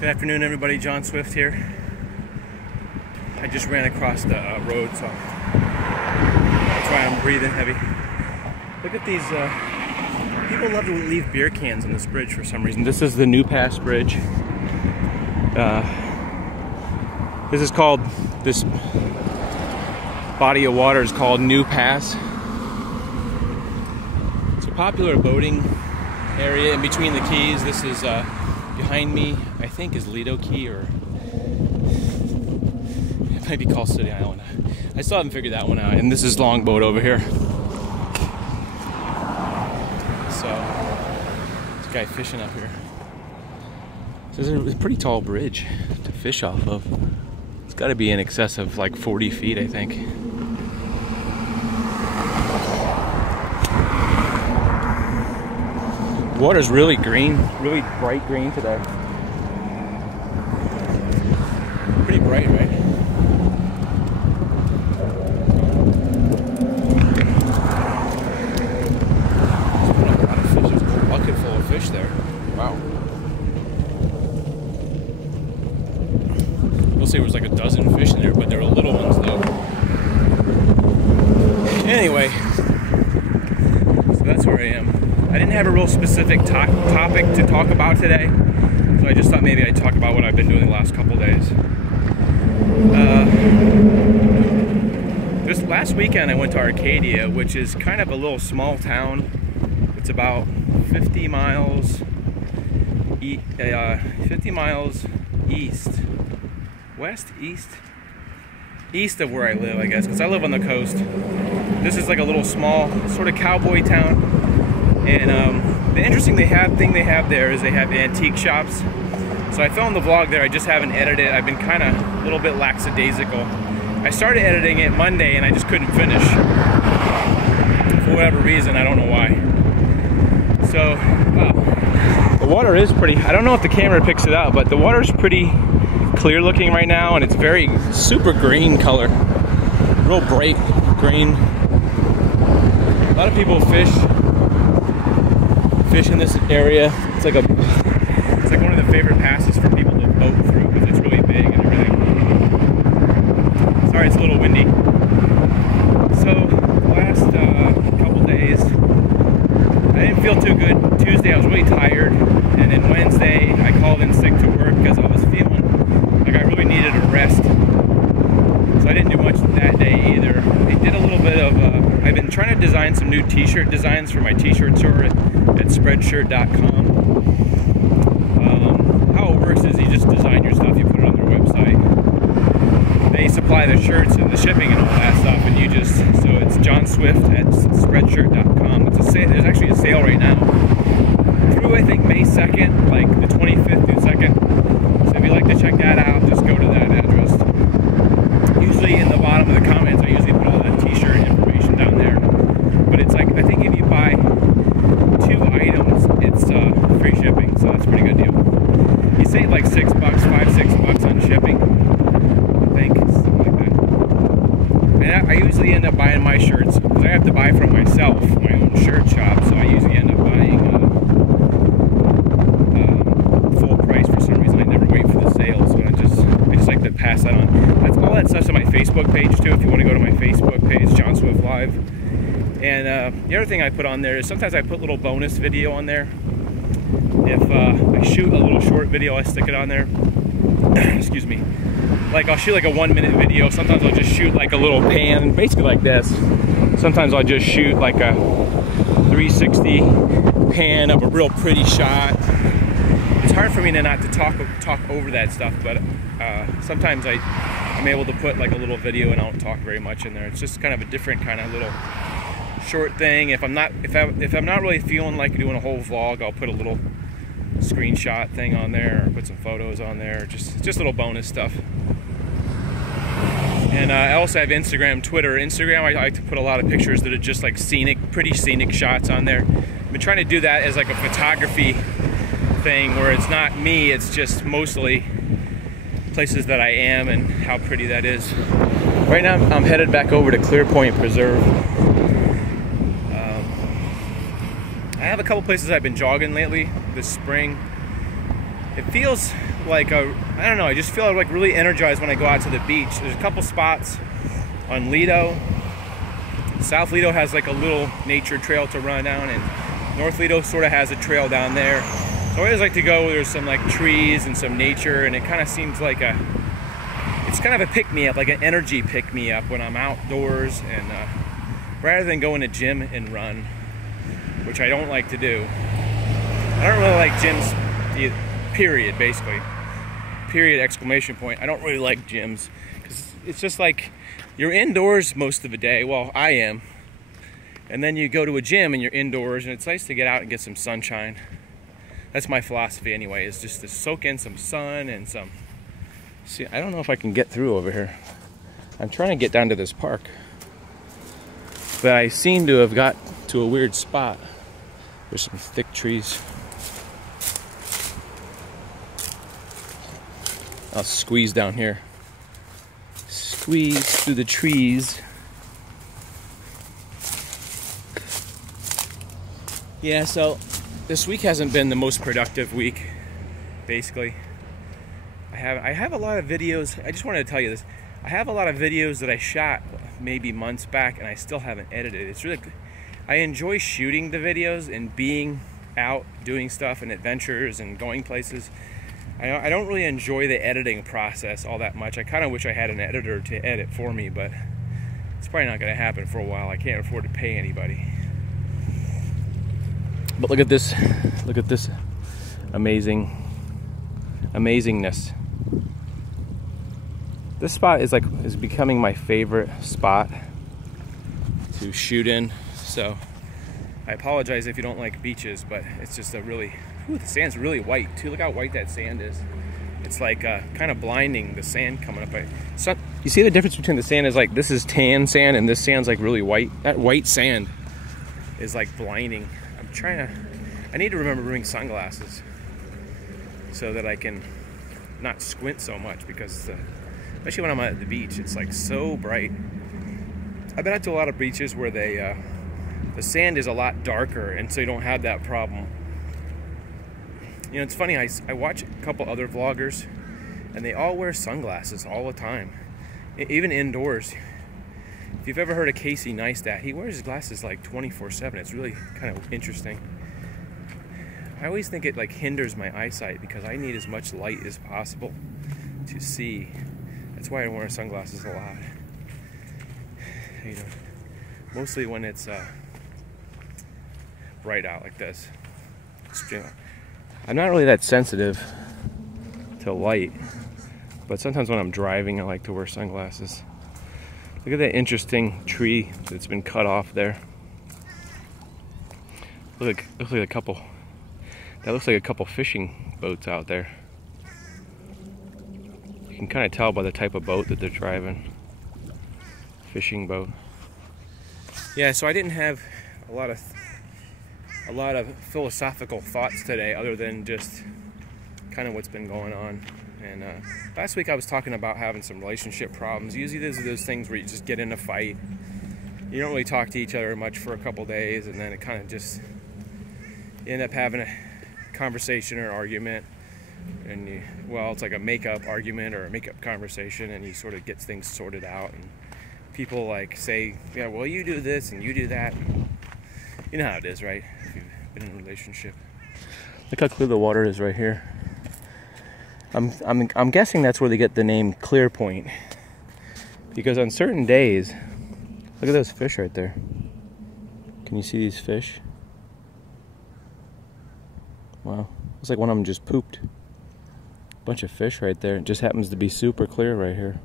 Good afternoon, everybody. John Swift here. I just ran across the road, so that's why I'm breathing heavy. Look at these. People love to leave beer cans on this bridge for some reason. This is the New Pass Bridge. This is called, this body of water is called New Pass. It's a popular boating area in between the keys. This is behind me, I think, is Lido Key, or it might be called City Island. I still haven't figured that one out. And this is Longboat over here. So, this guy fishing up here. This is a pretty tall bridge to fish off of. It's got to be in excess of like 40 feet, I think. Water's really green, really bright green today. Pretty bright, right? There's a lot of fish. There's a whole bucket full of fish there. Wow. We'll say it was like a dozen fish in there, but they're little ones though. Anyway, so that's where I am. I didn't have a real specific topic to talk about today, so I just thought maybe I'd talk about what I've been doing the last couple days. This last weekend I went to Arcadia, which is kind of a little small town. It's about 50 miles east of where I live, I guess, because I live on the coast. This is like a little small sort of cowboy town. And the interesting thing they have there is they have antique shops. So I filmed the vlog there. I just haven't edited it. I've been kind of a little bit lackadaisical. I started editing it Monday and I just couldn't finish for whatever reason. I don't know why. So, wow. The water is pretty, I don't know if the camera picks it out, but the water is pretty clear looking right now, and it's very super green color. Real bright green. A lot of people fish in this area. It's like one of the favorite passes for people to boat through because it's really big and everything. Sorry, it's a little windy. So the last couple days, I didn't feel too good. Tuesday I was really tired, and then Wednesday I called in sick to work because I was feeling like I really needed a rest. So I didn't do much that day either. I did a little bit of, I've been trying to design some new t-shirt designs for my t-shirt store at Spreadshirt.com. How it works is you just design your stuff, you put it on their website. They supply the shirts and the shipping and all that stuff, and you just, so it's John Swift at Spreadshirt.com. There's actually a sale right now through, I think, May 2nd, like the 25th through 2nd. So if you'd like to check that out, just go to that address. Usually in the bottom of the comments, I usually put all that t-shirt information down there. But it's like, I think if you buy 2 items, it's free shipping, so that's a pretty good deal. You save like $6, $5-6 on shipping, I think, something like that. And I usually end up buying my shirts, because I have to buy from myself, my own shirt shop, so I usually end up buying full price for some reason. I never wait for the sales, but I just like to pass that on. That's all that stuff's on my Facebook page too, if you want to go to my Facebook page, John Swift Live. And the other thing I put on there is sometimes I put little bonus video on there. If I shoot a little short video, I stick it on there. Excuse me. Like I'll shoot like a 1-minute video. Sometimes I'll just shoot like a little pan, basically like this. Sometimes I'll just shoot like a 360 pan of a real pretty shot. It's hard for me to not to talk over that stuff, but sometimes I'm able to put like a little video and I don't talk very much in there. It's just kind of a different kind of little short thing. If I'm not really feeling like doing a whole vlog, I'll put a little screenshot thing on there or put some photos on there. Just little bonus stuff. And I also have Instagram, Twitter. Instagram, I like to put a lot of pictures that are just like pretty scenic shots on there. I've been trying to do that as like a photography thing where it's not me, it's just mostly places that I am and how pretty that is. Right now I'm headed back over to Clear Point Preserve. I have a couple places I've been jogging lately this spring. It feels like I don't know, I just feel like really energized when I go out to the beach. There's a couple spots on Lido. South Lido has like a little nature trail to run down, and North Lido sort of has a trail down there. So I always like to go where there's some like trees and some nature, and it kind of seems like it's kind of a pick-me-up, like an energy pick-me-up when I'm outdoors, and rather than going to gym and run, which I don't like to do. I don't really like gyms, period, basically. Period, exclamation point. I don't really like gyms, because it's just like, you're indoors most of the day. Well, I am. And then you go to a gym and you're indoors, and it's nice to get out and get some sunshine. That's my philosophy anyway, is just to soak in some sun and some... See, I don't know if I can get through over here. I'm trying to get down to this park, but I seem to have got to a weird spot. There's some thick trees. I'll squeeze down here. Squeeze through the trees. Yeah, so this week hasn't been the most productive week, basically. I have a lot of videos. I just wanted to tell you this. I have a lot of videos that I shot maybe months back, and I still haven't edited. It's really, I enjoy shooting the videos and being out doing stuff and adventures and going places. I don't really enjoy the editing process all that much. I kind of wish I had an editor to edit for me, but it's probably not going to happen for a while. I can't afford to pay anybody. But look at this amazingness. This spot is becoming my favorite spot to shoot in. So I apologize if you don't like beaches, but it's just a really, the sand's really white too. Look how white that sand is. It's like kind of blinding, the sand coming up. So you see the difference between the sand is like, this is tan sand and this sand's like really white. That white sand is like blinding. I need to remember to bring sunglasses so that I can not squint so much, because especially when I'm at the beach, it's like so bright. I've been out to a lot of beaches where the sand is a lot darker, and so you don't have that problem. You know, it's funny, I watch a couple other vloggers, and they all wear sunglasses all the time, even indoors. If you've ever heard of Casey Neistat, he wears his glasses like 24/7. It's really kind of interesting. I always think it like hinders my eyesight, because I need as much light as possible to see. That's why I wear sunglasses a lot. You know, mostly when it's bright out like this. I'm not really that sensitive to light, but sometimes when I'm driving, I like to wear sunglasses. Look at that interesting tree that's been cut off there. Looks like a couple. That looks like a couple fishing boats out there. You can kind of tell by the type of boat that they're driving. Fishing boat. Yeah, so I didn't have a lot of philosophical thoughts today, other than just kind of what's been going on. And last week I was talking about having some relationship problems. Usually those are those things where you just get in a fight. You don't really talk to each other much for a couple days, and then it kind of just, you end up having a conversation or argument, and well, it's like a make-up argument or a make-up conversation, and you sort of get things sorted out, and people like say, yeah, well, you do this and you do that. You know how it is, right? If you've been in a relationship. Look how clear the water is right here. I'm guessing that's where they get the name Clear Point, because on certain days, look at those fish right there. Can you see these fish? Wow, looks like one of them just pooped. Bunch of fish right there. It just happens to be super clear right here.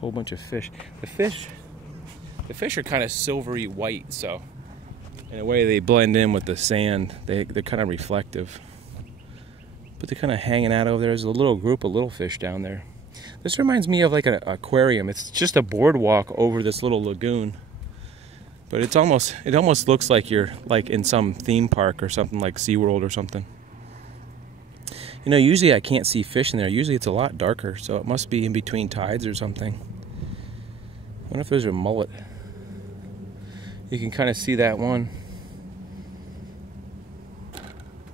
Whole bunch of fish. The fish are kind of silvery white, so in a way they blend in with the sand. They're kind of reflective. But they're kind of hanging out over there. There's a little group of little fish down there. This reminds me of like an aquarium. It's just a boardwalk over this little lagoon. But it almost looks like you're like in some theme park or something, like SeaWorld or something. You know, usually I can't see fish in there. Usually it's a lot darker, so it must be in between tides or something. I wonder if there's a mullet. You can kind of see that one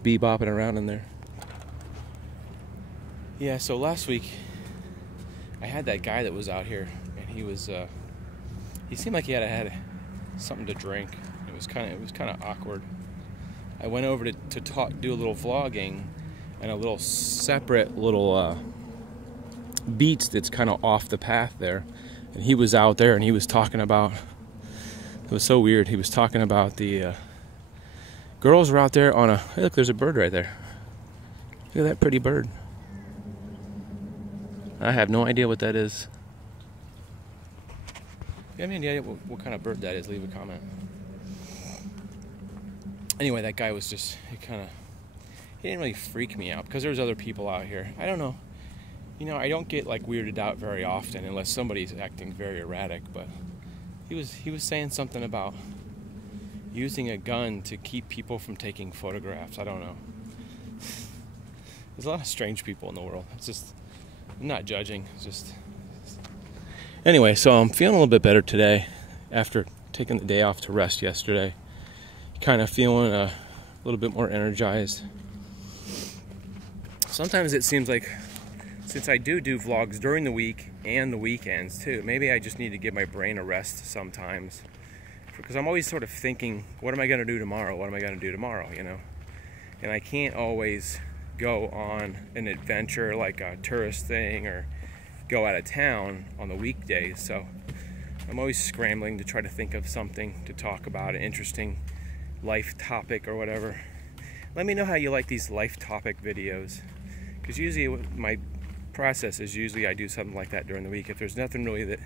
bebopping around in there. Yeah, so last week I had that guy that was out here, and he seemed like he had something to drink. It was kind of awkward. I went over to do a little vlogging and a little separate little beach that's kind of off the path there, and he was out there and he was talking about, it was so weird, he was talking about the girls were out there on a, hey look, there's a bird right there. Look at that pretty bird. I have no idea what that is. If you have any idea what kind of bird that is, leave a comment. Anyway, that guy was just, he didn't really freak me out because there was other people out here. I don't know. You know, I don't get like weirded out very often unless somebody's acting very erratic, but he was saying something about using a gun to keep people from taking photographs. I don't know. There's a lot of strange people in the world. It's just, I'm not judging. It's just... Anyway, so I'm feeling a little bit better today after taking the day off to rest yesterday. Kind of feeling a little bit more energized. Sometimes it seems like, since I do vlogs during the week and the weekends too, maybe I just need to give my brain a rest sometimes. Because I'm always sort of thinking, what am I going to do tomorrow? What am I going to do tomorrow, you know? And I can't always go on an adventure like a tourist thing or go out of town on the weekdays. So I'm always scrambling to try to think of something to talk about, an interesting life topic or whatever. Let me know how you like these life topic videos, because usually my process is usually I do something like that during the week. If there's nothing really that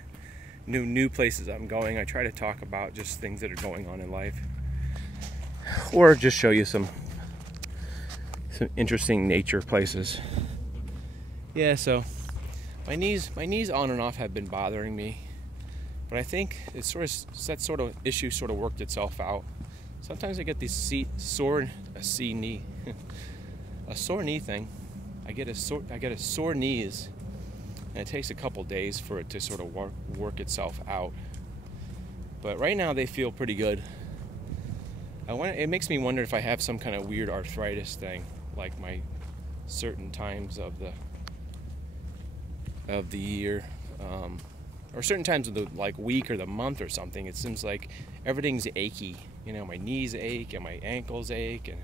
new places I'm going, I try to talk about just things that are going on in life, or just show you some interesting nature places. Yeah, so my knees on and off have been bothering me, but I think it's that sort of issue sort of worked itself out. Sometimes I get these sore knee thing. I get a sore knees, and it takes a couple days for it to sort of work itself out. But right now they feel pretty good. It makes me wonder if I have some kind of weird arthritis thing, like my certain times of the year, or certain times of the week or the month or something. It seems like everything's achy. You know, my knees ache and my ankles ache, and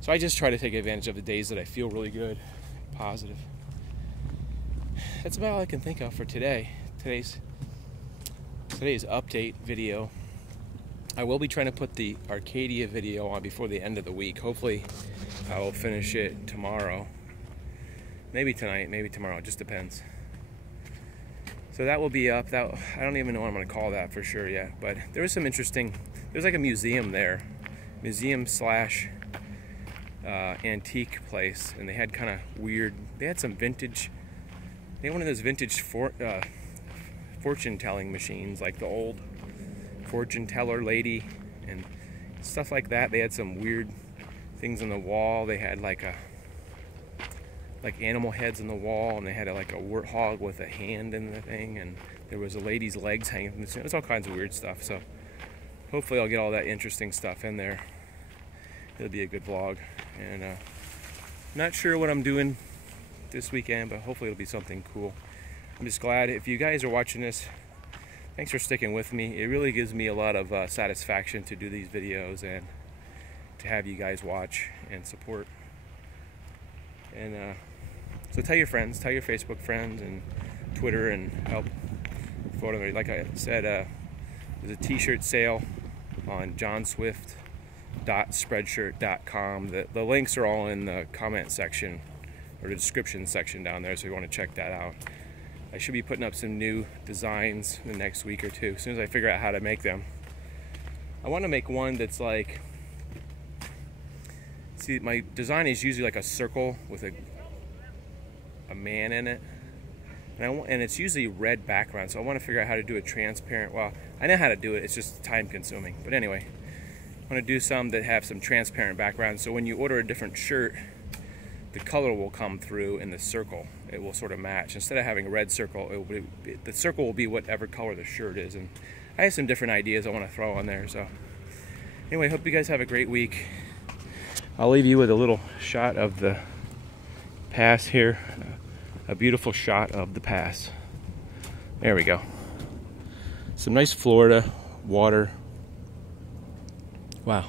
so I just try to take advantage of the days that I feel really good, positive. That's about all I can think of for today. Today's update video. I will be trying to put the Arcadia video on before the end of the week. Hopefully I will finish it tomorrow. Maybe tonight, maybe tomorrow, it just depends. So that will be up. I don't even know what I'm going to call that for sure yet, but there was some interesting, there's like a museum there. Museum slash antique place, and they had kind of weird, they had some vintage, they had one of those vintage fortune telling machines, like the old fortune teller lady and stuff like that. They had some weird things on the wall. They had like animal heads on the wall, and they had like a warthog with a hand in the thing, and there was a lady's legs hanging from the ceiling. It was all kinds of weird stuff. So hopefully I'll get all that interesting stuff in there. It'll be a good vlog, and I'm not sure what I'm doing this weekend, but hopefully it'll be something cool. I'm just glad if you guys are watching this. Thanks for sticking with me. It really gives me a lot of satisfaction to do these videos and to have you guys watch and support. And so tell your friends, tell your Facebook friends and Twitter, and help photo. Like I said, there's a t-shirt sale on johnswift.spreadshirt.com. The links are all in the comment section or the description section down there, so you want to check that out. I should be putting up some new designs in the next week or two, as soon as I figure out how to make them. I want to make one that's like, see, my design is usually like a circle with a man in it, and it's usually red background, so I want to figure out how to do a transparent. Well, I know how to do it, it's just time consuming, but anyway, I want to do some that have some transparent background, so when you order a different shirt, the color will come through in the circle. It will sort of match. Instead of having a red circle, the circle will be whatever color the shirt is. And I have some different ideas I want to throw on there. So anyway, hope you guys have a great week. I'll leave you with a little shot of the pass here. A beautiful shot of the pass. There we go. Some nice Florida water. Wow,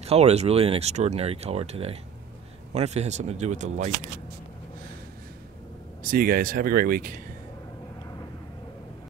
the color is really an extraordinary color today. I wonder if it has something to do with the light. See you guys. Have a great week.